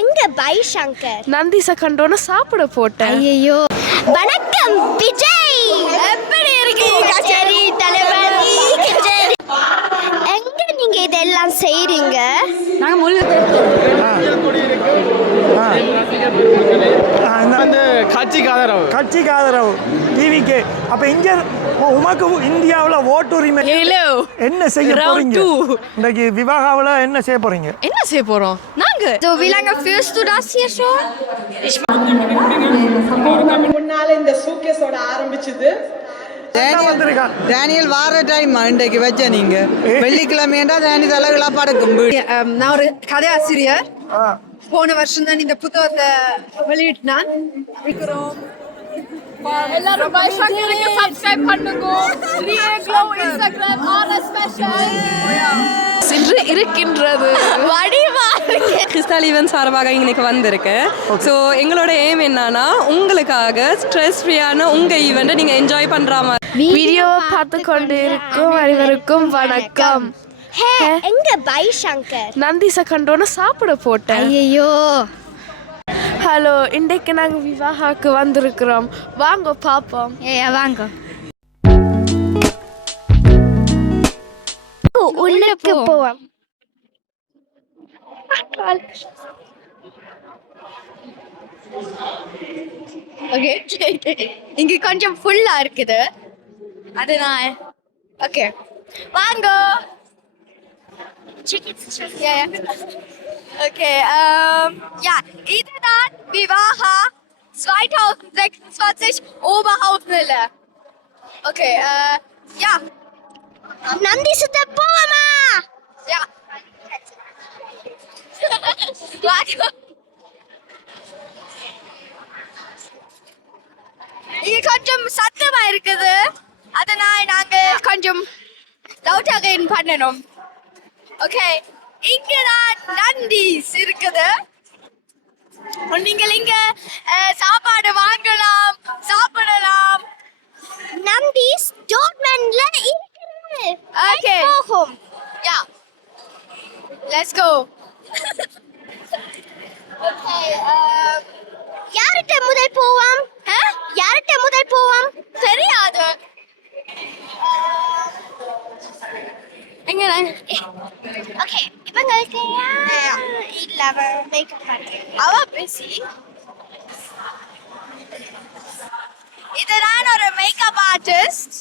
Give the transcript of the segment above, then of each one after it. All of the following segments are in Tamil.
எங்க பை சங்கர் நந்திசா கண்டோன்னு சாப்பிட போட்டேன். ஐயோ வணக்கம் விஜய், எப்படி இருக்கீங்க? கச்சேரி தலைவலி கச்சேரி. எங்க நீங்க இதெல்லாம் செய்றீங்க? நாங்க முள்ளு கட்சிக்கு ஆதரவு டிவிக்கு. அப்ப இங்க உமக்கு இந்தியாவில் ஓட்டுரிமை என்ன செய்ய போறீங்க? இன்னைக்கு விவாகாவில் என்ன செய்ய போறீங்க? என்ன செய்ய போறோம் நாங்க? So wie lange führst du das hier schon? முன்னால இந்த சூட்கேஸோட ஆரம்பிச்சது டேனியல் வார டைம் இன்றைக்கு வச்ச நீங்க வெள்ளிக்கிழமையா டேனி தலைகளா படக்கும். நான் ஒரு கதையாசிரியர். போன வருஷம் தான் இந்த புத்தகத்தை வெளியிட்டான். எல்லாரும் பை சங்கருக்கு சப்ஸ்கிரைப் பண்ணுங்க. க்ளோ இன்ஸ்டாகிராம் ஆன ஸ்பெஷல் இன்று இருக்கின்றது. கிறிஸ்டல் ஈவென்ட் சார்பாக இன்னைக்கு வந்திருக்கு. ஸோ எங்களோட எய்ம் என்னன்னா உங்களுக்காக ஸ்ட்ரெஸ் ஃப்ரீயான உங்கள் ஈவெண்ட்டை நீங்கள் என்ஜாய் பண்ணுற மாதிரி. வீடியோ பார்த்து கொண்டு இருக்கும் அனைவருக்கும் வணக்கம். எங்க பை சங்கர் நந்திசா கண்டோன்னு சாப்பிட போட்டேன். ஐயோ ஹலோ, இன்றைக்கு நாங்கள் விவாகாக்கு வந்திருக்கிறோம். வாங்க பார்ப்போம். வாங்க உள்ளுக்கு போவோம். ஓகே, இங்க கொஞ்சம் ஃபுல்லா இருக்குது. அதனால ஓகே வாங்க. ஓகே ja, இதுதான் விவாகா 2026 Oberhausmille. Okay, ja. நந்திசுத்த போவோமா? Ja. Warte. இங்க கொஞ்சம் சத்தமா இருக்குது. அதனால நாங்க கொஞ்சம் லவுட்டா ரeden பண்ணணும். ஓகே, இங்கதான் நந்திஸ் இருக்குது. நீங்கள் இங்க சாப்பாடு வாங்கலாம், சாப்பிடலாம். நந்திஸ் டோர்ட்மண்ட்ல இருக்குது. ஓகே, போகும். யா, லெட்ஸ் கோ. ஓகே, யார்கிட்ட முதல் போவோம்? யார்கிட்ட முதல் போவோம்? தெரியாது. எங்க ஓகே, இவங்களுக்கு இல்ல மேக்கப் பண்றேன். அவ பிஸி. இதுதான் ஒரு makeup artist.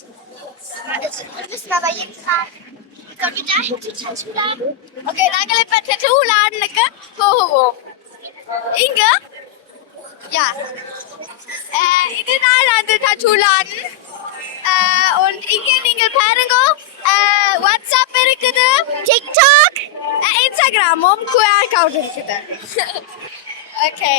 Wir müssen aber jetzt mal. Sollen wir dahin zu Tattoo laden? Okay, நாங்கள் இப்ப டெட்டூ லாடனுக்கு போவோம். இங்க யா, இதுதான் அந்த டெட்டூ லாடன். und இங்க நீங்கள் பாருங்க, வாட்ஸ்அப் இருக்குது, டிக்டாக், இன்ஸ்டாகிராமும் QR அக்கவுண்ட் இருக்குது. ஓகே,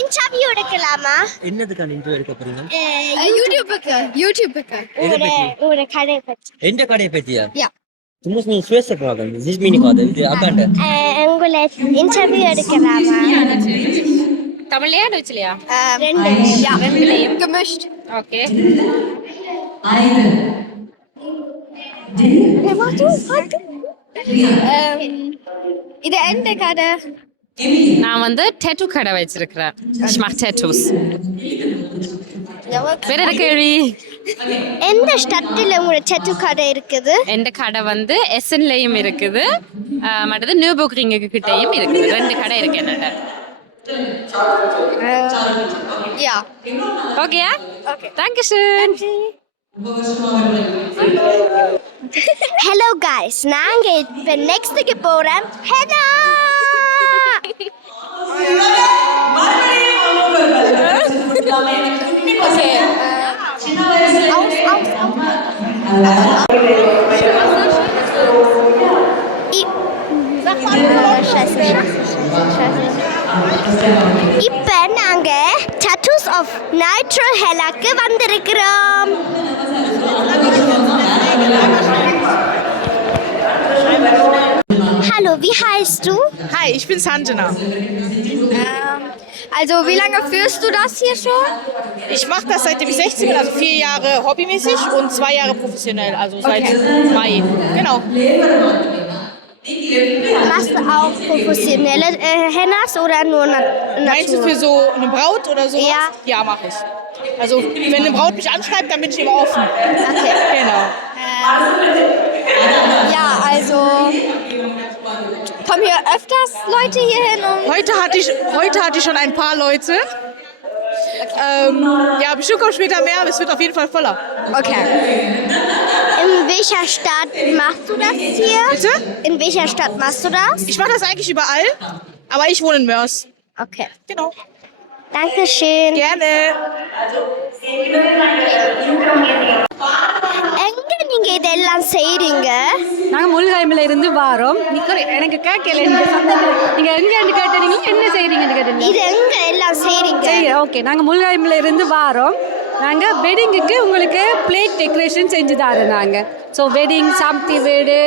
இன்டர்வியூ எடுக்கலாமா? என்னதுக்கான இன்டர்வியூ எடுக்க போறீங்க? யூடியூபுக்கு ஒரு கடை பற்றி. எந்த கடையை பத்தியா? யா. Du musst mir Schwester fragen. Sie ist meine Karte. Die Akante. உங்களை இன்டர்வியூ எடுக்கலாமா? தமிழ்லையா டச்சுலையா? ரெண்டுலையும் gemischt. ஓகே. இது எந்த கடை? நான் வந்து டேட்டூ கடை வச்சிருக்கிறேன். Ich mache Tattoos. வேற என்ன கேள்வி? எந்த ஸ்டட்டில் உங்களோட டேட்டூ கடை இருக்குது? எந்த கடை வந்து எஸ்என்லையும் இருக்குது, மற்றது நியூபோக்ரிங்கு கிட்டையும் இருக்குது. 2 கடை இருக்கு என்னோட. யா. ஓகேயா? Okay. Danke schön. Hello guys, நாங்க இப்ப நெக்ஸ்ட்க்கு போறோம். ஹலோ இப்ப நாங்க Tattoos of Natural Helaக்கு வந்திருக்கிறோம். Hello wie heißt du? Hi, ich bin Sanjana. Also, wie lange führst du das hier schon? Ich mache das seitdem ich 16 bin, also 4 Jahre hobbymäßig und 2 Jahre professionell, also seit Mai. Genau. Machst du auch professionelle Hennas oder nur Meinst du für so eine Braut oder sowas? Ja. Ja, mache ich. Also, wenn eine Braut mich anschreibt, dann bin ich immer offen. Okay. Genau. Ja, also kommen hier öfters Leute hier hin? Heute hatte ich schon ein paar Leute. Ja, bestimmt kommt später mehr, aber es wird auf jeden Fall voller. Okay. In welcher Stadt machst du das hier? Bitte? In welcher Stadt machst du das? Ich mache das eigentlich überall, aber ich wohne in Mörs. Okay. Genau. Dankeschön. Gerne. எங்க நீங்க இதெல்லாம் செய்றீங்க? நாங்கள் முல்காய்மில் இருந்து வாரோம் எனக்கு கேட்கல நீங்கள் எங்கேன்னு கேட்டீங்க என்ன செய்கிறீங்கன்னு கேட்டீங்க இது எங்க எல்லாம் செய்றீங்க? சரி ஓகே நாங்கள் முல்காய்மில் இருந்து வாரோம் நாங்கள் வெட்டிங்குக்கு உங்களுக்கு பிளேட் டெக்கரேஷன் செஞ்சு தரோம் நாங்கள் ஸோ வெட்டிங் சாம்பி வீடு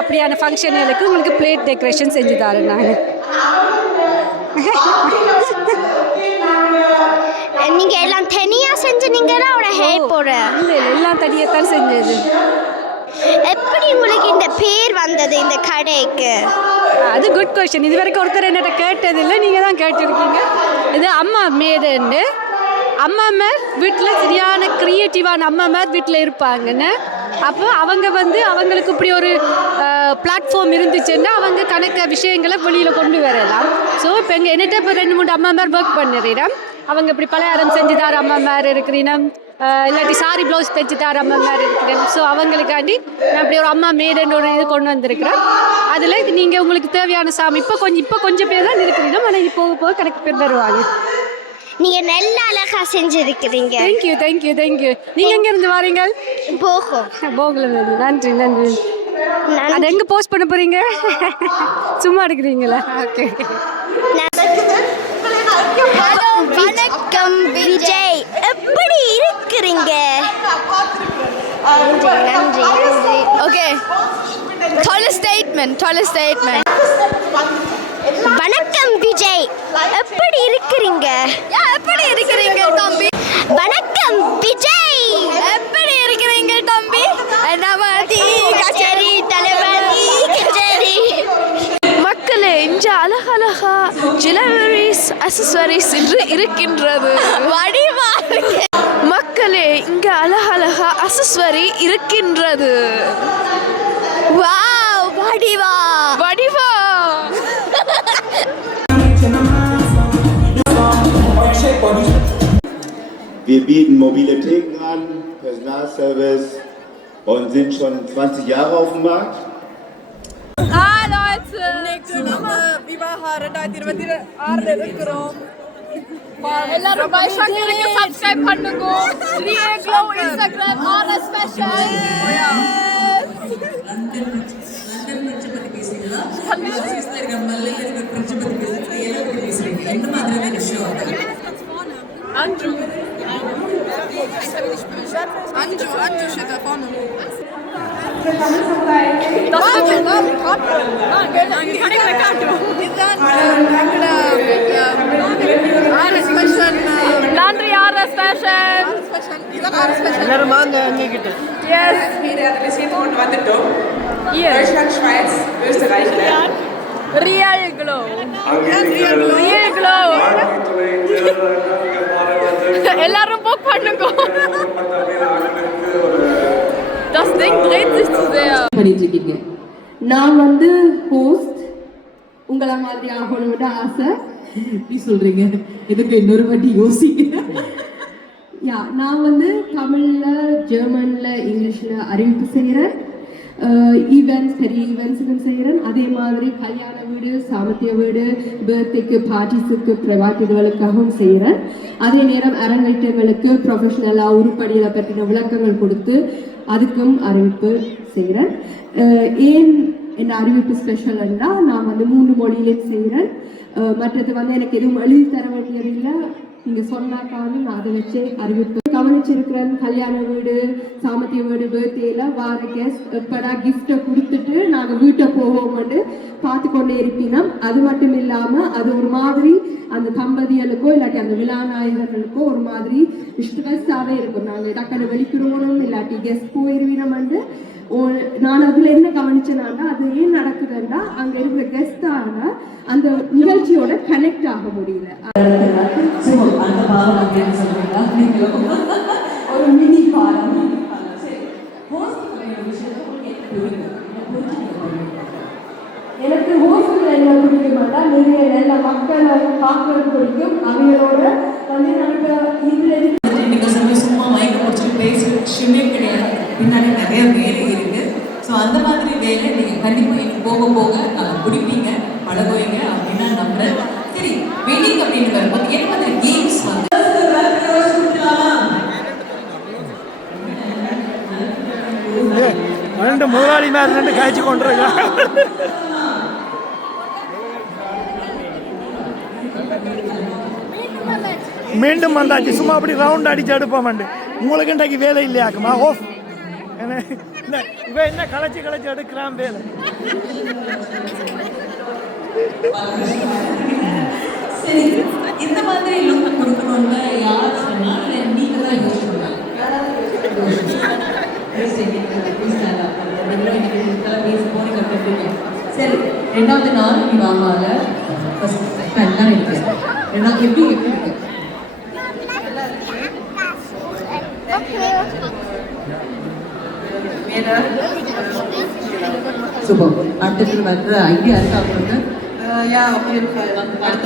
அப்படியான ஃபங்க்ஷன்களுக்கு உங்களுக்கு பிளேட் டெக்கரேஷன் செஞ்சு தரோம் நாங்கள் நீங்க எல்லாம் தனியா செஞ்சீங்களா அவட ஹெல்ப்போட? இல்லை எல்லாம் தனியாக செஞ்சது எப்படி உங்களுக்கு இந்த பேர் வந்தது இந்த கடைக்கு? அது குட் கொஸ்டின் இது வரைக்கும் ஒருத்தர் என்னட்ட கேட்டதில்லை நீங்கள் தான் கேட்டிருக்கீங்க இது அம்மா மேடுண்டு அம்மா மேர் வீட்டில் சரியான க்ரியேட்டிவான அம்மா மேர் வீட்டில் இருப்பாங்கன்னு அப்போ அவங்க வந்து அவங்களுக்கு இப்படி ஒரு பிளாட்ஃபார்ம் இருந்துச்சுன்னா அவங்க கணக்க விஷயங்களை வெளியில் கொண்டு வரலாம் ஸோ இப்போ எங்கள் என்னட்ட இப்போ 2-3 அம்மா மேர் ஒர்க் பண்ணிடுறோம் அவங்க இப்படி பலகாரம் செஞ்சு தர அம்மா மேர் இருக்கிறீங்க இல்லாட்டி சாரி ப்ளவுஸ் தைச்சு தர அம்மா மேர் இருக்கிறேன் ஸோ அவங்களுக்காண்டி நான் அப்படி ஒரு அம்மா மேடுன்னு ஒரு இது கொண்டு வந்திருக்கிறேன் அதில் நீங்கள் உங்களுக்கு தேவையான சாமி இப்போ கொஞ்சம் பேர் தான் இருக்கிறீங்க ஆனால் போக போக கணக்கு பேர் வருவாங்க நீங்க நல்ல அழகா செஞ்சிருக்கிறீங்க. தேங்க்யூ நீங்க எங்க இருந்து வரீங்க? போகல நன்றி அது எங்க போஸ்ட் பண்ண போறீங்க? சும்மா எடுக்கிறீங்களா? ஓகே வணக்கம் விஜய், எப்படி இருக்கிறீங்க? நன்றி Okay. Tolle statement. வணக்கம் விஜய், எப்படி இருக்கிறீங்க? எப்படி இருக்கிறீங்க தம்பி? வணக்கம் விஜய், எப்படி இருக்கிறீங்க தம்பி? நவதி கச்சேரி தளபதி கச்சேரி. மக்களே இங்க அழகழகா ஜுவல்லரிஸ் அக்சஸரிஸ் இருக்கின்றது. வடிவா மக்களே இங்க அழகழகா அக்சஸரி இருக்கின்றது. வாவ், வடிவா Wir bieten mobile Theken an, Personalservice und sind schon 20 Jahre auf dem Markt. எல்லாரும் பைஷாக்கு சப்ஸ்கிரைப் பண்ணுங்க. Real Glow Instagram honor special. Anju steht da vorne. Das ist Laundry Honor Special. எல்லாரும் வாங்க அங்ககிட்ட Yes. Deutschland, Schweiz, Österreich. Real Glow. Real Glow. எல்லாரும் புக் பண்ணுங்க. Das Ding dreht sich zu sehr. பண்ணிட்டு இருக்கீங்க. நான் வந்து ஹோஸ்ட் உங்களை மாதிரி ஆகணும்னு ஆசை. நீ சொல்றீங்க எதுக்கு இன்னொரு வாட்டி யோசிங்க. நான் வந்து தமிழ்ல, ஜெர்மன்ல, இங்கிலீஷ்ல அறிவிப்பு செய்கிறேன். ஈவெண்ட்ஸுக்கும் செய்கிறேன். அதே மாதிரி கல்யாண வீடு, சாமத்திய வீடு, பர்த்டேக்கு, பார்ட்டிஸுக்கு, பார்ட்டிகளுக்காகவும் செய்கிறேன். அதே நேரம் அரங்கேற்றங்களுக்கு ப்ரொஃபஷனலாக உருப்படிகளை பற்றின விளக்கங்கள் கொடுத்து அதுக்கும் அறிவிப்பு செய்கிறேன். ஏன் என்ன அறிவிப்பு ஸ்பெஷல் என்றால் நான் வந்து 3 மொழியிலையும் செய்கிறேன். மற்றது வந்து எனக்கு எதுவும் எழுதி தர வேண்டியதில்லை. நீங்கள் சொன்னாக்காவது நான் அதை வச்சே அறிவிப்பு. கவனிச்சிருக்கிறேன் கல்யாண வீடு சாமத்திய வீடு பர்த்டேல வார கெஸ்ட் எப்படா கிஃப்டை கொடுத்துட்டு நாங்கள் வீட்டை போவோம்னு பார்த்து கொண்டே இருப்பினோம். அது மட்டும் இல்லாமல் அது ஒரு மாதிரி அந்த தம்பதிகளுக்கோ இல்லாட்டி அந்த விழாநாயகர்களுக்கோ ஒரு மாதிரி ஸ்ட்ரெஸ்ஸாகவே இருக்கும். நாங்கள் டக்குனு வெளிக்கிறோனும் இல்லாட்டி கெஸ்ட் போயிருவினோம்னு நான் அதில் என்ன கவனிச்சேன்னா அது ஏன் நடக்குதுன்னா அங்கே இருக்கிற கெஸ்டான அந்த நிகழ்ச்சியோட கனெக்ட் ஆக முடியல. ஒரு மினி பாலம் எனக்கு ஹோஸ்டல் என்ன பிடிக்க மாட்டா நிறைய நல்ல மக்களை பார்க்கறது பிடிக்கும். அவைகளோட வந்து நமக்கு இதில் சும்மா மயக்க முடிச்சுட்டு பேசுமே கிடையாது. பின்னாடி நிறைய வேலை இருக்கு. ஸோ அந்த மாதிரி வேலை நீங்கள் கண்டிப்பாக போக போக பிடிப்பீங்க பழகுவீங்க அப்படின்னா நம்புறேன். சரி, வெயிட்டிங் அப்படின்னு வரும்போது என்ன மாதிரி கேம்ஸ் வந்து ரெண்டு முதலாளி மாதிரி ரெண்டு காய்ச்சி கொண்டிருக்காங்க. மீண்டும் வந்தாச்சு. சும்மா அப்படி ரவுண்ட் அடிச்சு எடுப்போம். உங்களுக்கு இன்றைக்கு வேலை இல்லையாக்குமா? ஓஃப் இவன் என்ன களைச்சி களைச்சி எடுக்கிறான் வேலை. சரி, இந்த மாதிரி லுக் கொடுக்கணும்னு யார் சொன்னாலும் நீங்கள் தான் யோசிச்சுருவாங்க. சரி, 2வது நாள் விவாகால தான் இருக்கு. எப்படி இருக்கு? சூப்பர். அடுத்த வர்ற ஐடியா இருக்கா உங்களுக்கு? அடுத்த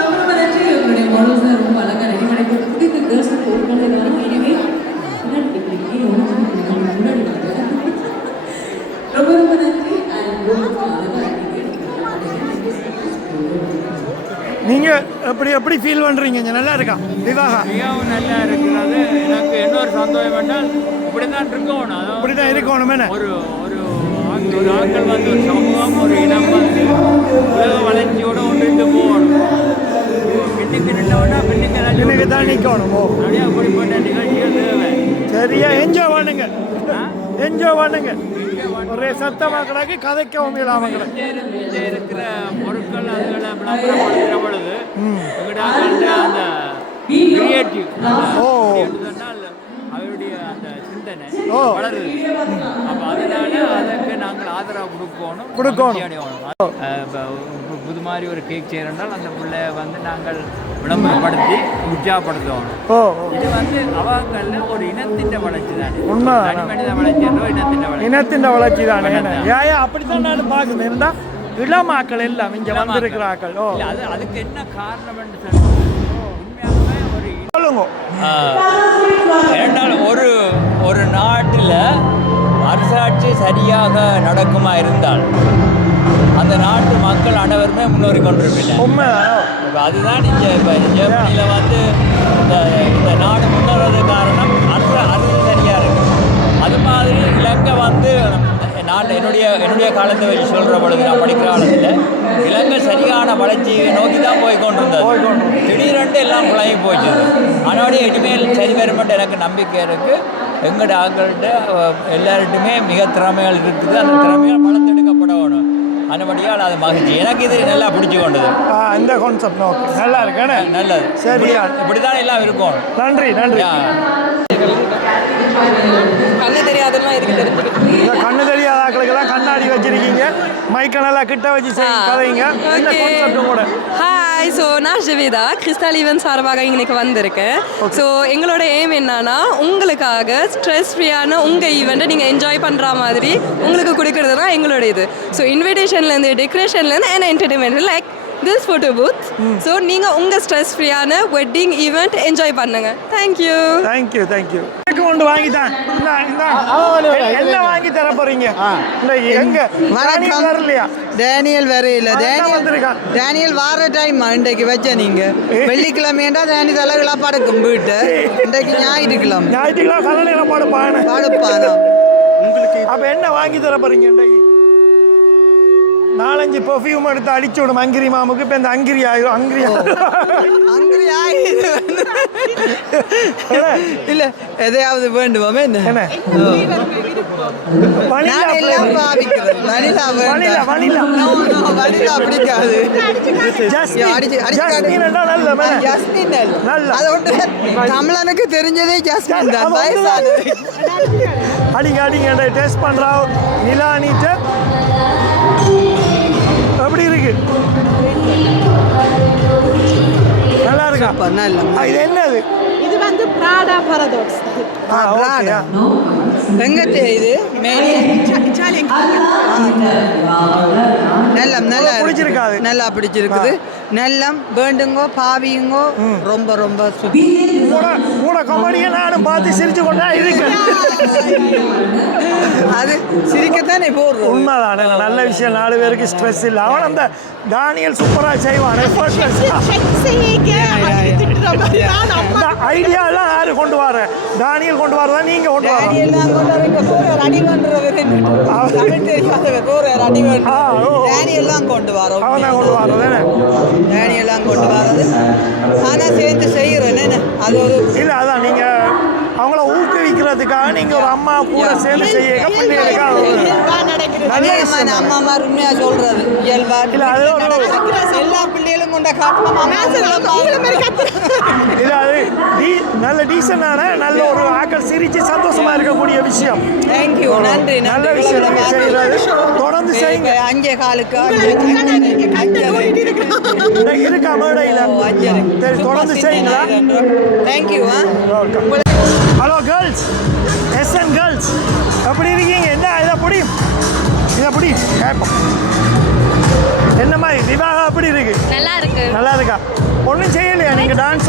ரொம்ப நன்றி. உங்களுடைய மாடல்ஸ் ரொம்ப அழகாக ரெடி பண்ணி புதிய கேர்ள்ஸ் இனிமே முன்னாடி ரொம்ப ரொம்ப நன்றி. நீங்க எப்படி ஃபீல் பண்றீங்க? நல்லா இருக்கா விவாகம்? நல்லா இருக்கிறது. எனக்கு இன்னொரு சந்தோஷம் என்றால் இப்படிதான் இருக்கணும். இப்படிதான் இருக்கணும். ஒரு ஆட்கள் வந்து ஒரு சமூகம் ஒரு இனம் வந்து உலக வளர்ச்சியோடு ஒன்றிட்டு போகணும். பின்னுக்கு நின்றவனா பின்னுக்கு தான் நிற்கணும். நிறையா அப்படிப்பட்ட நிகழ்ச்சிகள் தேவை. சரியா என்ஜாய் பண்ணுங்க. ஒரே சத்தமாக்கடாக்கி கதைக்கவும் இல்லாமல் இருக்கிற பொருட்கள் அதுகளை விளம்பரப்படுத்துகிற பொழுது எங்கடாக்கள் அந்த கிரியேட்டிவ் சொன்னால் அவருடைய அந்த சிந்தனை வளருது. அப்போ அதனால அதற்கு நாங்கள் ஆதரவு கொடுக்கணும். புது மாதிரி ஒரு கேக் செய்யறோம்னால் அந்த பிள்ளை வந்து நாங்கள் விளம்பரப்படுத்தி உற்சாகப்படுத்தணும். இது வந்து அவங்கள்ல ஒரு இனத்தின் வளர்ச்சி தானே. தனிமனித வளர்ச்சி இனத்தின் வளர்ச்சி தானே. அப்படித்தான் நான் பார்க்குறேன். இருந்தால் இளமாக்கள் எல்லாம் இங்கே வந்திருக்கிறார்கள். அதுக்கு என்ன காரணம் என்று சொல்லுங்க. இரண்டாலும் ஒரு நாட்டில் அரசாட்சி சரியாக நடக்குமா இருந்தால் அந்த நாட்டு மக்கள் அனைவருமே முன்னேறி கொண்டிருப்பில்லை. அதுதான் இங்கே இப்போ ஜெர்மனியில் வந்து இந்த நாடு முன்னேறது காரணம் அரசு சரியாக இருக்கு. அது மாதிரி இலங்கை வந்து நான் என்னுடைய காலத்தை வச்சு சொல்கிற பொழுது நான் படிக்கிற காலத்தில் இலங்கை சரியான வளர்ச்சியை நோக்கி தான் போய் கொண்டிருந்தது. திடீரென்று எல்லாம் குழம்பி போச்சு. அதோட இனிமேல் சரி வருமென்று எனக்கு நம்பிக்கை இருக்குது. எங்களோட ஆட்கள்கிட்ட எல்லார்ட்டுமே மிக திறமைகள் இருக்குது. அந்த திறமைகள் வளர்த்தெடுக்கப்படணும். அதுபடியால் அது மகிழ்ச்சி. எனக்கு இது நல்லா பிடிச்சி கொண்டது. இந்த கான்செப்ட் நல்லா இருக்கு. நல்லது. சரி, இப்படி தான் எல்லாம் இருக்கும். நன்றி. கண்ணு தெரியாதெல்லாம் இருக்கு. கண்ணு தெரியாத ஆட்களுக்கெல்லாம் கண்ணாடி வச்சிருக்கீங்க. மைக்கை நல்லா கிட்ட வச்சு கதைங்க. இந்த கான்செப்ட் கூட. ஹாய், ஸோ நான் ஜெவேதா கிறிஸ்டல் ஈவென்ட் சார்பாக இன்னைக்கு வந்திருக்கேன். ஸோ எங்களோட எய்ம் என்னன்னா உங்களுக்காக ஸ்ட்ரெஸ் ஃப்ரீயான உங்கள் ஈவெண்ட்டை நீங்கள் என்ஜாய் பண்ணுற மாதிரி உங்களுக்கு கொடுக்கறது தான் எங்களோட இது. ஸோ இன்விடேஷன்லேருந்து டெக்கரேஷன்லேருந்து and entertainment like this photo booth. So நீங்கள் உங்கள் ஸ்ட்ரெஸ் ஃப்ரீயான வெட்டிங் ஈவெண்ட் என்ஜாய் பண்ணுங்க. தேங்க்யூ. கொண்டு வாங்கிட்டான். என்ன வாங்கி தர போறீங்க? எங்க வரலையா? டேனியல் வேற இல்ல. டேனியல் வார டைம் இன்றைக்கு வச்ச நீங்க வெள்ளிக்கிழமையா டேனி தலைகளா படுக்கும் வீட்டு. இன்றைக்கு ஞாயிற்றுக்கிழமை தலைகளை பாடுப்பானா. உங்களுக்கு அப்ப என்ன வாங்கி தர போறீங்க? 4-5 பெர்ஃப்யூம் எடுத்து அடிச்சு விடும் அங்கிரி மாமுக்கு. இப்போ இந்த அங்கிரி ஆயிரும். அங்கிரி இல்ல எதையாவது வேண்டுவோமே என்ன பிடிக்காது. தமிழனுக்கு தெரிஞ்சதே ஜஸ்மின் தான். அடிங்க அடிங்க டேஸ்ட் பண்றோம். நிலானிட்டு எப்படி இருக்கு? நல்லா இருக்கா? இது என்னது? இது வந்து பிராடா பாரடாக்ஸ். எங்க இது நல்லம் நல்லா பிடிச்சிருக்காது. நல்லா பிடிச்சிருக்குது. நல்லம் வேண்டுங்கோ பாவியுங்கோ. ரொம்ப ரொம்ப கூட காமெடியை நானும் பார்த்து சிரிச்சு கொண்டா இருக்கேன். அது சிரிக்கத்தானே போடுறோம். உண்மைதானே. நல்ல விஷயம். 4 பேருக்கு ஸ்ட்ரெஸ் இல்லை. அவன் அந்த டானியல் சூப்பரா செய்வான். ஐடியா எல்லாம் யாரு கொண்டு வர? டானியல் கொண்டு வரதா நீங்க கொண்டு வர? கொண்டு வரோம். அவன் தான் கொண்டு வரது. டேனியெல்லாம் கொண்டு வரது. ஆனா சேர்ந்து செய்யறேன். அது ஒரு இல்ல அதான் நீங்க அவங்கள ஊக்குவிக்கிறதுக்காக நீங்க ஒரு அம்மா கூட சேர்ந்து செய்ய அம்மா உண்மையா சொல்றது இயல்பா. எல்லா பிள்ளைகளும் கொண்ட இல்ல அது நல்ல டீசென்டான நல்ல ஒரு ஆக்கள் சிரிச்சு சந்தோஷமா இருக்கக்கூடிய விஷயம். தேங்க்யூ. நன்றி. நல்ல விஷயம் நீங்க செய்யறது. தொடர்ந்து செய்யுங்க. 5 காலுக்கு இருக்கா மேடையில தொடர்ந்து செய்யுங்களா? Thank you. Hello girls, SN girls எப்படி இருக்கீங்க? என்ன இதை புடியும் இதை புடி கேட்போம். என்ன மாதிரி விவாகம் எப்படி இருக்கு? நல்லா இருக்கு. நல்லா இருக்கா? ஒன்றும் செய்யலையா நீங்க டான்ஸ்?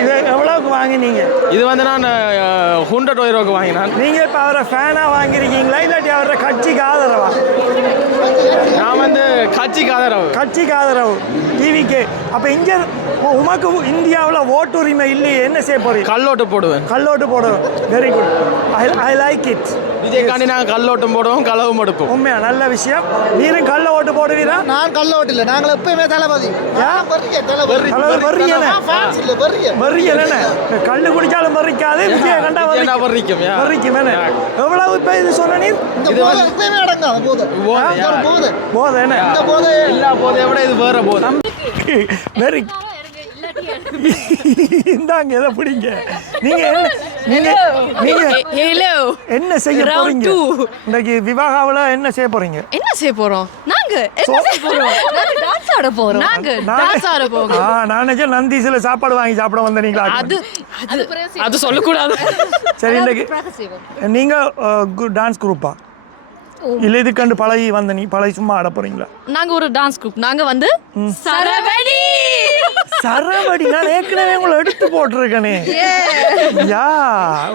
இது எவ்வளோக்கு வாங்கினீங்க? இது வந்து நான் 100 ரூபாய்க்கு வாங்கினேன். நீங்கள் இப்போ அவரை ஃபேனாக வாங்கியிருக்கீங்களா இல்லாட்டி அவரை கட்சிக்கு ஆதரவா? நான் வந்து கட்சிக்கு ஆதரவு. கட்சிக்கு ஆதரவு டிவிக்கு. அப்போ இங்கே உமக்கு இந்தியாவில் ஓட்டு உரிமை இல்லையே, என்ன செய்ய போறீங்க? கல்லோட்டு போடுவேன். கல்லோட்டு போடுவேன். Very good. I like it. விஜய்காண்டி நாங்கள் கல்லோட்டம் போடுவோம், களவும் எடுப்போம். உண்மையா நல்ல விஷயம். நீரும் கல்ல ஓட்டு போடுவீரா? நான் கல்ல ஓட்டு இல்லை, நாங்கள் எப்பயுமே தளபதி. கல்லு குடிச்சாலும் வர்றிக்காது. விஜய கண்டா வர்றிக்கும். எவ்வளவு இப்ப இது சொன்ன நீர்? எப்பயுமே அடங்காது போதை. போதை என்ன? எல்லா போதையை விட இது வேற போதை. வெரி இந்தாங்க எதை பிடிங்க. நீங்க என்ன செய்ய போறீங்க இன்னைக்கு விவாகாவில்? என்ன செய்ய போறீங்க? என்ன செய்ய போறோம்? நாங்க டான்ஸ் ஆட போறோம். நான் நினைச்சேன் நந்தீஸ்ல சாப்பாடு வாங்கி சாப்பிட வந்தீங்களா? அது சொல்லக்கூடாது. சரி, இன்னைக்கு நீங்க டான்ஸ் குரூப்பா இல்ல இதுக்கண்டு பழகி வந்த நீ பழகி சும்மா ஆட போறீங்களா? நாங்க ஒரு டான்ஸ் குரூப். நாங்க வந்து சரவடி. நான் ஏற்கனவே உங்களை எடுத்து போட்டிருக்கேனே. Yeah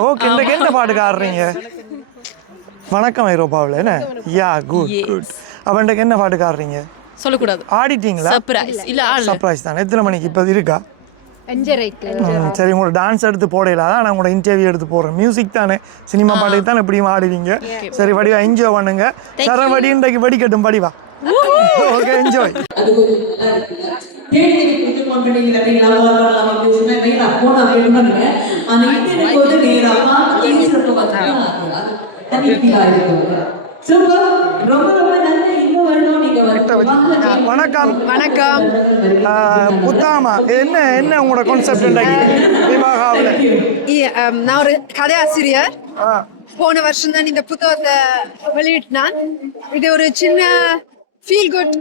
okay. இந்த எந்த பாட்டுக்கு ஆடுறீங்க? வணக்கம் ஐரோப்பாவில் என்ன? யா குட் குட். அப்போ இன்றைக்கு என்ன பாட்டுக்கு ஆடுறீங்க? சொல்லக்கூடாது. ஆடிட்டீங்களா? சர்ப்ரைஸ். இல்ல சர்ப்ரைஸ் தான். எத்தனை மணிக்கு இப்போ இருக்கா? சரி, உங்களோட டான்ஸ் எடுத்து போடல, அதான் நான் உங்களோட இன்டர்வியூ எடுத்து போடுறேன். மியூசிக் தானே, சினிமா பாட்டுக்கு தானே எப்படியும் ஆடுவீங்க. சரி வடிவா என்ஜாய் பண்ணுங்க. சரவடி இன்றைக்கு வெடிக்கட்டும் வடிவா. Okay enjoy. வணக்கம். வணக்கம். புத்தாமா என்ன என்ன உங்களோட கான்செப்ட் விவாகாவில்? நான் ஒரு கதையாசிரியர். போன வருஷம் தான் இந்த புத்தகத்தை வெளியிட்டான். இது ஒரு சின்ன ஃபீல் குட்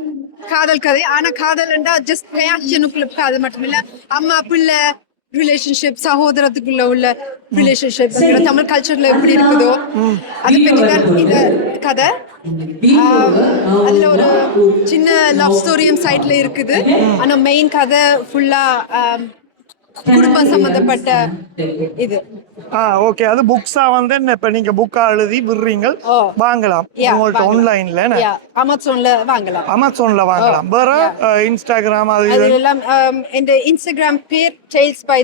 காதல் கதை. ஆனா காதல்ண்டா ஜஸ்ட் பேஷனுக்குள்ள காதல் மட்டும் இல்ல, அம்மா பிள்ளை ரிலேஷன்ஷிப், சகோதரத்துக்குள்ள உள்ள ரிலேஷன்ஷிப் தமிழ் கல்ச்சர்ல எப்படி இருக்குதோ அதை பற்றி தான் இந்த கதை. அதுல ஒரு சின்ன லவ் ஸ்டோரியும் சைட்ல இருக்குது. ஆனா மெயின் கதை ஃபுல்லா குடும்பம் சம்பந்தப்பட்ட இது. ஓகே. அது புக்ஸா வந்து இப்ப நீங்க புக்கா எழுதி விடுறீங்க, வாங்கலாம் உங்கள்ட்ட ஆன்லைன்ல. அமேசான்ல வாங்கலாம். அமேசான்ல வாங்கலாம். வேற இன்ஸ்டாகிராம் அது எல்லாம் இந்த இன்ஸ்டாகிராம் பேர் டெய்ல்ஸ் பை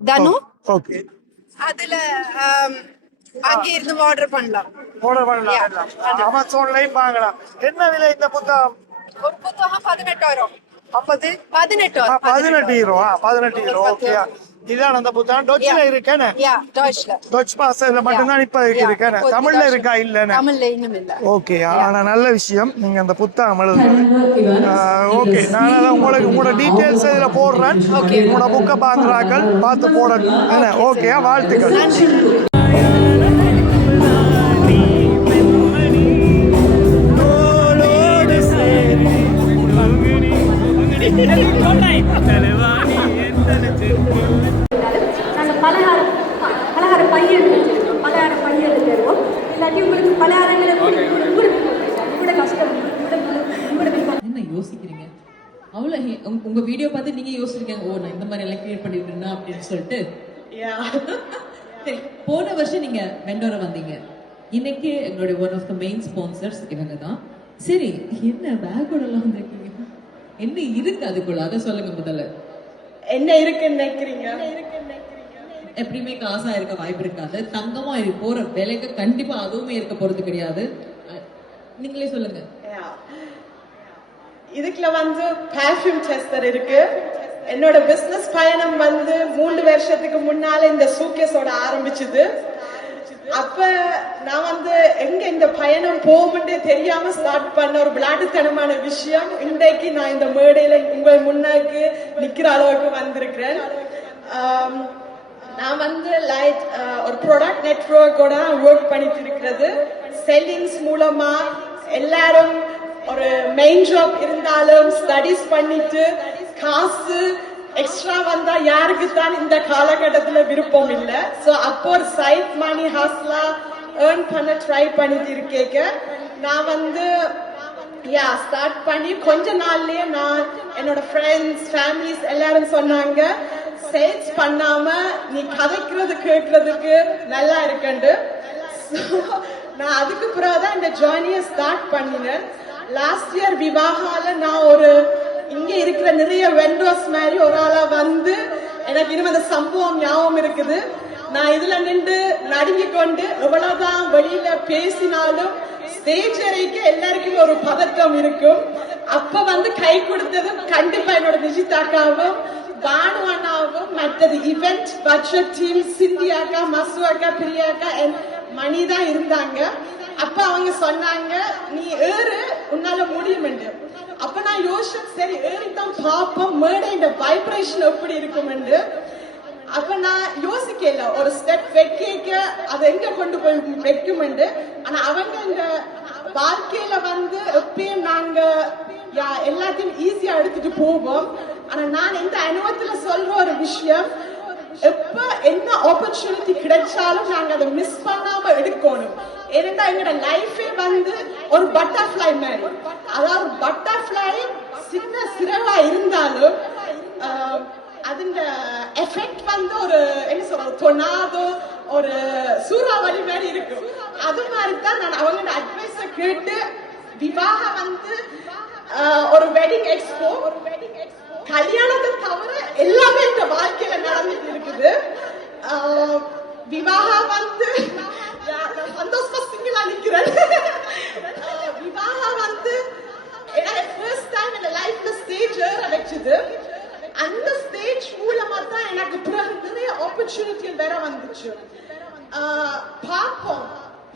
தனு. ஓகே. அதுல அங்க இருந்து ஆர்டர் பண்ணலாம். அமேசான்லயும் வாங்கலாம். என்ன விலை இந்த புத்தகம்? ஒரு புத்தகம் 18,000. 18 ரூபா. 18 ரூபா. ஓகே. இதான் அந்த புத்தகம். டொச்ல இருக்கேன். டொச் பாஸ்ல மட்டும்தான் இப்ப இருக்கேன். தமிழ்ல இருக்கா? இல்லன்னு. தமிழ்ல இன்னும் இல்ல. ஓகே. ஆனா நல்ல விஷயம் நீங்க அந்த புத்தகம் எழுதுறது. ஓகே. நான் அதான் உங்களோட டீடைல்ஸ் இதுல போடுறேன். உங்களோட புக்கை பாக்குறாக்கள் பார்த்து போடணும். என்ன? ஓகே. வாழ்த்துக்கள். நாங்கள் பலகார பையன் வச்சுருக்கோம். பலகார பையன் தருவோம். இல்லாட்டி உங்களுக்கு பலகாரங்களை கூட கஷ்டம். என்ன யோசிக்கிறீங்க? அவ்வளோ உங்க வீடியோ பார்த்து நீங்க யோசிச்சிருக்கீங்க, ஓ நான் இந்த மாதிரி எல்லாம் கிரியேட் பண்ணிட்டு இருந்தேன் அப்படின்னு சொல்லிட்டு. சரி, போன வருஷம் நீங்க வெண்டோரா வந்தீங்க. இன்னைக்கு எங்களுடைய one of the main sponsors இவங்க தான். சரி, என்ன பேக்கோட எல்லாம் வந்திருக்கீங்க? என்ன இருக்கு அதுக்குள்ள? அதை சொல்லுங்க முதல்ல. என்ன இருக்குன்னு நினைக்கிறீங்க? எப்படியுமே காசா இருக்க வாய்ப்பு இருக்காது. தங்கமா போற விலைக்கு கண்டிப்பா அதுவுமே இருக்க போறது கிடையாது. நீங்களே சொல்லுங்க. இதுக்குள்ள வந்து பெர்ஃப்யூம் டெஸ்டர் இருக்கு. என்னோட பிசினஸ் பயணம் வந்து 3 வருஷத்துக்கு முன்னால இந்த சூட்கேஸோட ஆரம்பிச்சது. அப்ப நான் வந்து எங்க இந்த பயணம் போகும்னு தெரியாம ஸ்டார்ட் பண்ண ஒரு விளையாட்டுத்தனமான விஷயம் இன்றைக்கு நான் இந்த மேடையில உங்கள் முன்னாக்கு நிக்கிற அளவுக்கு வந்திருக்கிறேன். நான் வந்து லைட் ஒரு ப்ராடக்ட் நெட்வொர்க்கோட ஒர்க் பண்ணிட்டு இருக்கிறது. செல்லிங்ஸ் மூலமா எல்லாரும் ஒரு மெயின் ஜாப் இருந்தாலும் ஸ்டடிஸ் பண்ணிட்டு காசு எக்ஸ்ட்ரா வந்தா யாருக்கு தான் இந்த காலகட்டத்துல விருப்பம் இல்ல. சோ அப்போ ஒரு சைட் மணி ஹஸ்லா ஏர்ன் பண்ண ட்ரை பண்ணிட்டு இருக்கேன். நான் வந்து ஸ்டார்ட் பண்ணி கொஞ்ச நாள்லயே நான் என்னோட ஃப்ரெண்ட்ஸ் ஃபேமிலிஸ் எல்லாரும் சொன்னாங்க, சேல்ஸ் பண்ணாம நீ கதைக்கிறது கேட்கறதுக்கு நல்லா இருக்குண்டு. நான் அதுக்கு பிறகுதான் இந்த ஜேர்னியை ஸ்டார்ட் பண்ணினேன். லாஸ்ட் இயர் விவாகால நான் ஒரு இங்க இருக்கிற நிறைய வெண்டர்ஸ் மாதிரி ஒரு ஆளா வந்து எனக்கு இன்னும் அந்த சம்பவம் ஞாபகம் இருக்குது. நான் இதுல நின்று நடுங்கி கொண்டு எவ்வளவுதான் வெளியில பேசினாலும் ஸ்டேஜ் வரைக்கும் எல்லாருக்குமே ஒரு பதட்டம் இருக்கும். அப்ப வந்து கை கொடுத்தது கண்டிப்பா என்னோட நிஜிதாக்காவும் பானு அண்ணாவும் மற்றது இவெண்ட் பட்ஜெட் டீம் சிந்தியாக்கா மசுவாக்கா பிரியாக்கா மணிதான் இருந்தாங்க. அப்ப அவங்க சொன்னாங்க நீ ஏறு உன்னால முடியும் என்று. அப்ப நான் யோசிச்சேன், சரி ஏறித்தான் பாப்போம் மேடை இந்த வைப்ரேஷன் எப்படி இருக்கும் என்று. அப்ப நான் யோசிக்கல ஒரு ஸ்டெப் வைக்க அதை எங்க கொண்டு போய் வைக்கும் என்று. ஆனா அவங்க இந்த வாழ்க்கையில வந்து எப்பயும் நாங்க எல்லாத்தையும் ஈஸியா எடுத்துட்டு போவோம். ஆனா நான் இந்த அனுபவத்துல சொல்ற ஒரு விஷயம், எப்ப என்ன ஆப்பர்ச்சுனிட்டி கிடைச்சாலும் நாங்க அதை மிஸ் பண்ணாம எடுக்கணும். ஏன்னா எங்களோட லைஃபே வந்து ஒரு பட்டர்ஃபிளை மாதிரி. அதாவது பட்டர்ஃபிளை சின்ன சிறவா இருந்தாலும் அதுங்க எஃபெக்ட் வந்து ஒரு என்ன சொல்ற டொர்னாடோ ஒரு சூறாவளி மாதிரி இருக்கும். அது மாதிரி தான் நான் அவங்க அட்வைஸ கேட்டு விவாக வந்து ஒரு வெட்டிங் எக்ஸ்போ கல்யாணத்தை தவிர எல்லாமே இந்த வாழ்க்கையில நடந்துட்டு இருக்குது. விவாகா வந்து சந்தோஷமா சிங்கிளா நிக்கிறேன். விவாகா வந்து ஃபர்ஸ்ட் டைம் இந்த லைஃப்ல ஸ்டேஜ் ஏற வச்சது. அந்த ஸ்டேஜ் மூலமா தான் எனக்கு பிறகு நிறைய ஆப்பர்ச்சுனிட்டி வேற வந்துச்சு. பார்ப்போம்,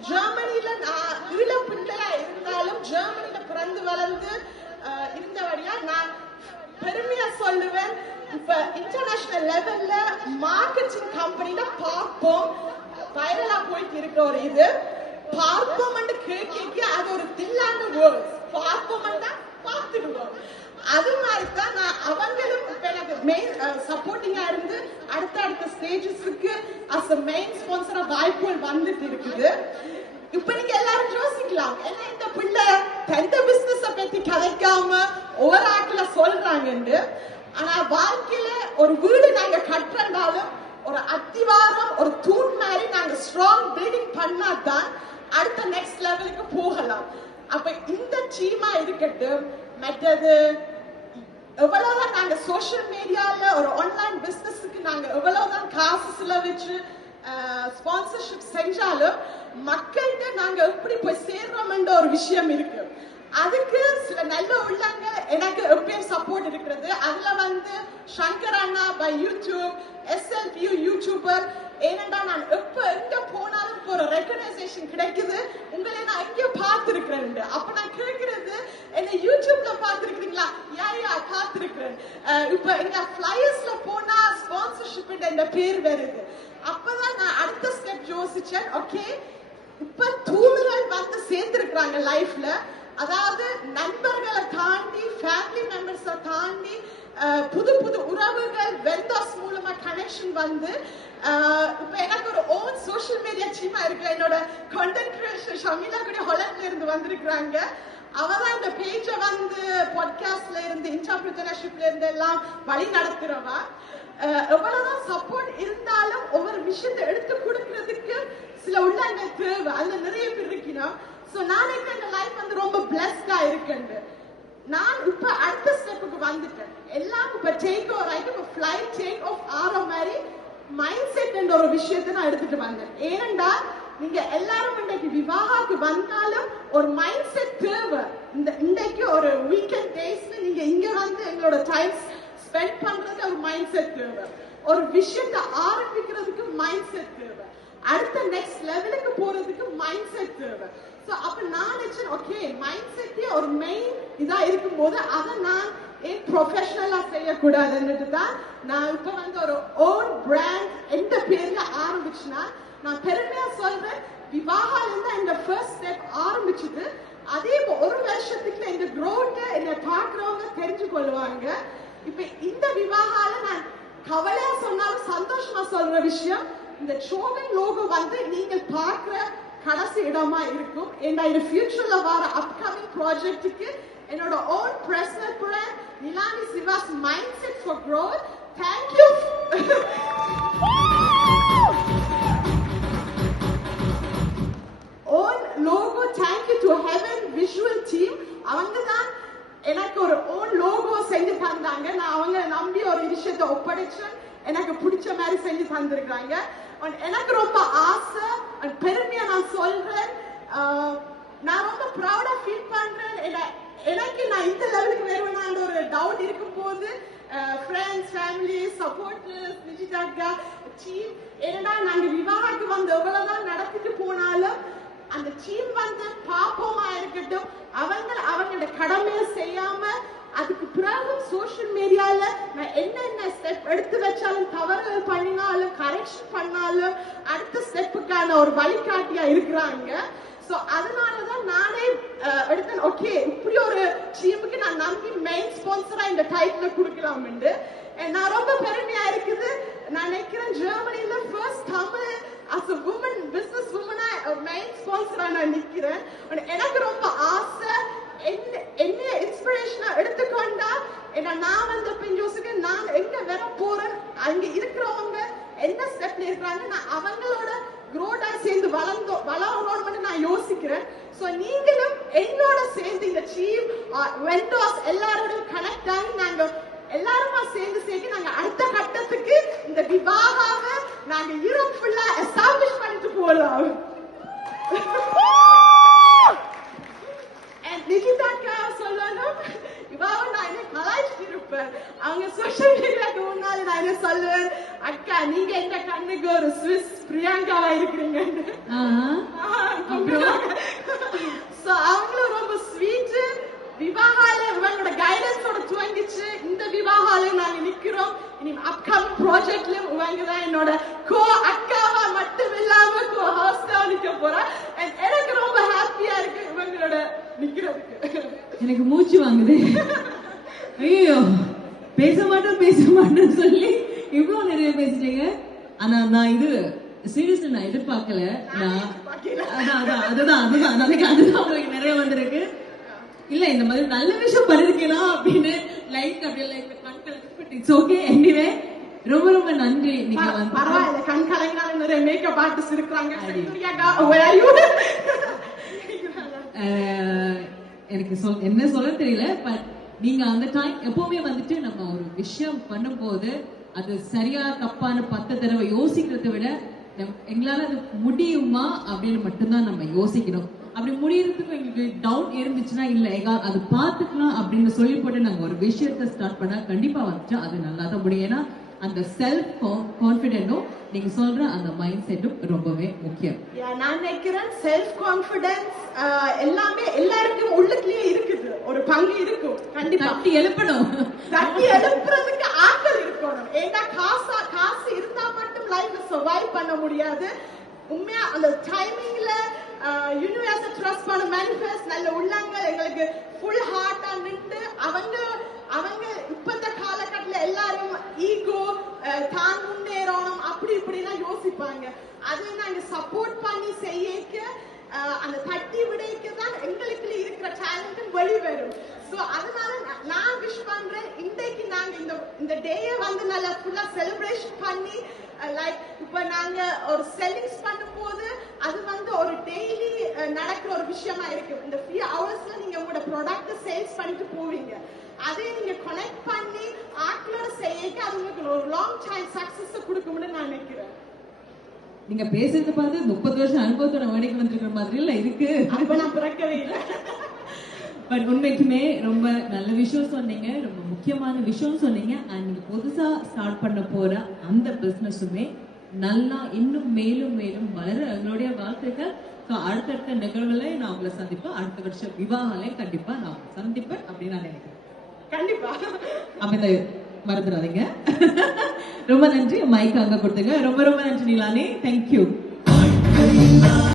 ஜெர்மனில நான் ஈழ பிள்ளையா இருந்தாலும் ஜெர்மனில பிறந்து வளர்ந்து இருந்தபடியா நான் பெருமையா சொல்லுவேன். இப்ப இன்டர்நேஷனல் லெவல்ல மார்க்கெட்டிங் கம்பெனில பார்ப்போம் வைரலா போயிட்டு இருக்க ஒரு இது பார்ப்போம் கேட்க அது ஒரு தில்லான வேர்ட். பார்ப்போம் பார்த்துடுவோம். அது மாதிரி தான் நான் அவங்களும் இப்ப எனக்கு மெயின் சப்போர்ட்டிங்கா இருந்து அடுத்த ஸ்டேஜஸ்க்கு அஸ் மெயின் ஸ்பான்சரா வாய்ப்புகள் வந்துட்டு இருக்குது. இப்ப நீங்க எல்லாரும் யோசிக்கலாம், என்ன இந்த பிள்ளை எந்த பிசினஸ் பத்தி கதைக்காம ஒவ்வொரு ஆட்கள சொல்றாங்கன்னு. ஆனா வாழ்க்கையில ஒரு வீடு நாங்க கட்டுறதாலும் ஒரு அத்திவாரம் ஒரு தூண் மாதிரி நாங்க ஸ்ட்ராங் பில்டிங் பண்ணாதான் அடுத்த நெக்ஸ்ட் லெவலுக்கு போகலாம். அப்ப இந்த டீமா இருக்கட்டும், மற்றது எவ்வளவுதான் நாங்க சோசியல் மீடியால ஒரு ஆன்லைன் பிசினஸுக்கு நாங்க எவ்வளவுதான் காசு செலவச்சு ஸ்பான்சர்ஷிப் செஞ்சாலும் மக்கள்கிட்ட நாங்க எப்படி போய் சேர்றோம்ன்ற ஒரு விஷயம் இருக்கு. அதுக்கு சில நல்ல உள்ளங்க எனக்கு எப்பயும் சப்போர்ட் இருக்கிறது. அதுல சங்கர் அண்ணா பை யூடியூப், SLPU யூடியூபர். ஏனென்றா நான் எப்ப எங்க போனாலும் ஒரு ரெகனைசேஷன் கிடைக்குது. உங்களை நான் எங்கேயோ பார்த்திருக்கிறேன். அப்ப நான் கேட்கிறது, என்ன யூடியூப்ல பார்த்திருக்கிறீங்களா? யா பார்த்திருக்கிறேன். இப்ப எங்க ஃபிளையர்ஸ்ல போனா ஸ்பான்சர்ஷிப் என்ற பேர் வருது. அப்பதான் நான் அடுத்த ஸ்டெப் யோசிச்சேன். ஓகே, இப்ப தூணுகள் சேர்ந்திருக்கிறாங்க லைஃப்ல. அதாவது நண்பர்களை தாண்டி, ஃபேமிலி மெம்பர்ஸை தாண்டி புது புது உறவுகள், வெண்டர்ஸ் மூலமா கனெக்ஷன் இப்ப எனக்கு ஒரு ஓன் சோசியல் மீடியா டீமா இருக்கு. என்னோட கண்டென்ட் கிரியேஷன் ஷமிலா கூட ஹாலண்ட்ல இருந்து வந்திருக்கிறாங்க. அவதான் இந்த பேஜ பாட்காஸ்ட்ல இருந்து, இன்டர்பிரினர்ஷிப்ல இருந்து எல்லாம் வழி நடத்துறவா. எவ்வளவுதான் சப்போர்ட் இருந்தாலும் ஒவ்வொரு விஷயத்தை எடுத்து கொடுக்கறதுக்கு சில உள்ளங்கள் தேவை. அதுல நிறைய பேர் இருக்கணும். சோ நான் இந்த லைஃப் ரொம்ப பிளஸ்டா இருக்கேன். நான் இப்ப அடுத்த ஸ்டெப்புக்கு வந்துட்டேன். எல்லாம் இப்ப டேக் ஓவர் ஆயிட்டு, இப்ப ஃபிளைட் டேக் ஆஃப் ஆற மாதிரி மைண்ட் செட் என்ற ஒரு விஷயத்தை நான் எடுத்துட்டு வந்தேன். ஏனென்றா நீங்க எல்லாரும் இன்னைக்கு விவாகத்துக்கு வந்தாலும் ஒரு மைண்ட் செட் தேவை. இன்றைக்கு ஒரு வீக்கெண்ட் டேஸ்ல நீங்க இங்க எங்களோட டைம் ஸ்பெண்ட் பண்றதுக்கு ஒரு மைண்ட் செட் தேவை. ஒரு விஷயத்தை ஆரம்பிக்கிறதுக்கு மைண்ட் செட் தேவை. அடுத்த நெக்ஸ்ட் லெவலுக்கு போறதுக்கு மைண்ட் செட் தேவை. சோ அப்ப நான் நினைச்சேன், ஓகே, மைண்ட் செட்டே ஒரு மெயின் இதா இருக்கும்போது அதை நான் ப்ரொஃபஷனலா செய்யக்கூடாதுன்னு தான் நான் இப்ப ஒரு ஓன் பிராண்ட் எந்த பேர்ல ஆரம்பிச்சுன்னா, நான் பெருமையா சொல்றேன், விவாகால இருந்தா இந்த ஃபர்ஸ்ட் ஸ்டெப் ஆரம்பிச்சுது. அதே ஒரு வருஷத்துக்கு இந்த growth என்ன பாக்குறவங்க தெரிஞ்சு கொள்வாங்க. இப்ப இந்த விவாகால நான் கவலையா சொன்னாலும் சந்தோஷமா சொல்ற விஷயம், இந்த சோகன் லோகோ நீங்கள் பார்க்கிற கடைசி இடமா இருக்கும். ஏன்னா இந்த ஃபியூச்சர்ல வர அப்கமிங் ப்ராஜெக்ட்டுக்கு என்னோட own personal brand Nilani Sivas mind set for growth. Thank you. Own logo, thank you to Heaven Visual Team. அவங்க தான் எனக்கு ஒரு ஓன் லோகோ செஞ்சு தந்தாங்க. நான் அவங்க நம்பி ஒரு விஷயத்தை ஒப்படைச்சேன். எனக்கு பிடிச்ச மாதிரி செஞ்சு தந்திருக்காங்க. எனக்கு ரொம்ப ஆசை, பெருமையா நான் சொல்றேன். நான் ரொம்ப ப்ரௌடா ஃபீல் பண்றேன். எனக்கு நான் இந்த லெவலுக்கு வருவேன் ஒரு டவுட் இருக்கும் போது ஃப்ரெண்ட்ஸ், ஃபேமிலி, சப்போர்ட்டர்ஸ், விஜிதாக்கா டீம், ஏன்னா நாங்க விவாகத்துக்கு எவ்வளவுதான் நடத்திட்டு போனாலும் அந்த டீம் பாப்போமா இருக்கட்டும், அவங்களோட கடமையை செய்யாம அதுக்கு பிறகு சோசியல் மீடியால நான் என்ன ஸ்டெப் எடுத்து வச்சாலும், தவறுகள் பண்ணினாலும், கரெக்ஷன் பண்ணாலும் அடுத்த ஸ்டெப்புக்கான ஒரு வழிகாட்டியா இருக்கிறாங்க. சோ அதனாலதான் நானே எடுத்தேன், ஓகே, இப்படி ஒரு டீமுக்கு நான் நம்பி மெயின் ஸ்பான்சரா இந்த டைட்டில் கொடுக்கலாம். நான் ரொம்ப பெருமையா இருக்குது. நான் நினைக்கிறேன் ஜெர்மனில first Tamil as a woman, business woman, main ஸ்பான்சரா நான் நிக்கிறேன். எனக்கு ரொம்ப ஆசை, என்ன இன்ஸ்பிரேஷனா எடுத்துக்கொண்டா நான் யோசிக்க நான் எங்க வர போறேன், அங்க இருக்கிறவங்க என்ன ஸ்டெப்ல இருக்கிறாங்க, நான் அவங்களோட குரோடா சேர்ந்து வளரணும்னு நான் யோசிக்கிறேன். சோ நீங்களும் என்னோட சேர்ந்து இந்த டீம் வெண்டர்ஸ் எல்லாரோடும் கனெக்ட் ஆகி நாங்க எல்லாருமா சேர்ந்து நாங்க அடுத்த கட்டத்துக்கு இந்த விவாகாவை நாங்க யூரோப் ஃபுல்லா எஸ்டாப்லிஷ் பண்ணிட்டு போறோம். நிகிதாக்கா சொல்லணும், இவாவை நான் என்ன கலாய்ச்சிட்டு இருப்பேன். அவங்க சோசியல் மீடியாக்கு முன்னாடி நான் என்ன சொல்லுவேன், அக்கா நீங்க எந்த கண்ணுக்கு ஒரு ஸ்விஸ் பிரியங்காவா இருக்கிறீங்க. அவங்களும் ரொம்ப ஸ்வீட். விவாகால இவங்களோட கைடன்ஸோட துவங்கிச்சு. இந்த விவாகால நாங்க நிக்கிறோம். இனி அப்கமிங் ப்ராஜெக்ட்ல இவங்க தான் என்னோட கோ அக்காவா மட்டும் இல்லாம கோ ஹோஸ்டா நிக்க போறேன். எனக்கு ரொம்ப ஹாப்பியா இருக்கு இவங்களோட நிக்கிறதுக்கு. எனக்கு மூச்சு வாங்குது. ஐயோ, பேச மாட்டேன்னு சொல்லி இவ்வளவு நிறைய பேசிட்டீங்க. ஆனா நான் இது சீரியஸ்லி நான் எதிர்பார்க்கல. அதுதான் உங்களுக்கு நிறைய வந்திருக்கு. இல்ல இந்த மாதிரி நல்ல விஷயம் பண்ணிருக்கலாம் அப்படின்னு லைட் அப்படியே கண்களை இட்ஸ் ஓகே. எனிவே ரொம்ப ரொம்ப நன்றி. நீங்க வந்து பரவாயில்ல, கண் கலங்கினாலும் நிறைய மேக்கப் ஆர்டிஸ்ட் இருக்காங்க. எனக்கு என்ன சொல்ல தெரியல. பட் நீங்க அந்த டைம் எப்பவுமே வந்துட்டு நம்ம ஒரு விஷயம் பண்ணும்போது அது சரியா தப்பான 10 தடவை யோசிக்கிறத விட எங்களால அது முடியுமா அப்படின்னு மட்டும்தான் நம்ம யோசிக்கணும். அப்படி முடியறதுக்கு எங்களுக்கு டவுட் இருந்துச்சுன்னா இல்ல அது பாத்துக்கலாம் அப்படின்னு சொல்லி போட்டு நாங்க ஒரு விஷயத்த ஸ்டார்ட் பண்ணா கண்டிப்பா வந்துட்டு அது நல்லா தான் முடியும். ஏன்னா அந்த செல்ஃப் கான்ஃபிடென்டும் நீங்க சொல்ற அந்த மைண்ட் செட்டும் ரொம்பவே முக்கியம். நான் நினைக்கிறேன் செல்ஃப் கான்ஃபிடன்ஸ் எல்லாமே எல்லாருக்கும் உள்ளுக்குள்ளேயே இருக்குது, ஒரு பங்கு இருக்கும். கண்டிப்பா தட்டி எழுப்பணும். தட்டி எழுப்புறதுக்கு ஆட்கள் இருக்கணும். ஏன்னா காசு இருந்தா மட்டும் லைஃப் சர்வைவ் பண்ண முடியாது. உண்மையா அந்த டைமிங்ல யூனிவர்ஸை ட்ரஸ்ட் பண்ண மேனிஃபெஸ்ட் நல்ல உள்ளங்கள் எங்களுக்கு ஃபுல் ஹார்ட்டா நின்று அவங்க இப்ப இந்த காலகட்டத்துல எல்லாரும் ஈகோ தான் முன்னேறணும் அப்படி இப்படிலாம் யோசிப்பாங்க. அதை நாங்க சப்போர்ட் பண்ணி செய்யக்க அந்த தட்டி விடைக்கு தான் எங்களுக்கு இருக்கிற டேலண்ட்டும் வெளிவரும். ஸோ அதனால நான் விஷ் பண்றேன் இன்றைக்கு நாங்க இந்த டேயை வந்து நல்லா ஃபுல்லா செலிப்ரேஷன் பண்ணி லைக் இப்ப நாங்க ஒரு செல்லிங்ஸ் பண்ணும் போது அது வந்து ஒரு டெய்லி நடக்கிற ஒரு விஷயமா இருக்கு. இந்த 3 ஹவர்ஸ்ல நீங்க உங்களோட ப்ராடக்ட் சேல்ஸ் பண்ணிட்டு போவீங்க. அதே நீங்க கனெக்ட் பண்ணி ஆட்களோட செய்யக்க அது உங்களுக்கு ஒரு லாங் டைம் சக்சஸ் கொடுக்கும்னு நான் நினைக்கிறேன். நீங்க பேசுறது பார்த்து 30 வருஷம் அனுபவத்தோட வேலைக்கு வந்திருக்கிற மாதிரி இல்ல இருக்கு. அப்ப நான் பிறக்கவே இல்லை. பட் உண்மைக்குமே ரொம்ப நல்ல விஷயம் சொன்னீங்க, ரொம்ப முக்கியமான விஷயம் சொன்னீங்க. அண்ட் நீங்க புதுசா ஸ்டார்ட் பண்ண போற அந்த பிசினஸுமே நல்லா இன்னும் மேலும் மேலும் வளர எங்களுடைய வாழ்த்துக்கள். ஸோ அடுத்தடுத்த நிகழ்வுகளை நான் உங்களை சந்திப்பேன். அடுத்த வருஷம் விவாகங்களையும் கண்டிப்பா நான் சந்திப்பேன் அப்படின்னு நான் நினைக்கிறேன். கண்டிப்பா. அப்ப இதை மறந்துடாதீங்க. ரொம்ப நன்றி. மைக் அங்க கொடுத்துங்க. ரொம்ப ரொம்ப நன்றி நிலானி. தேங்க்யூ.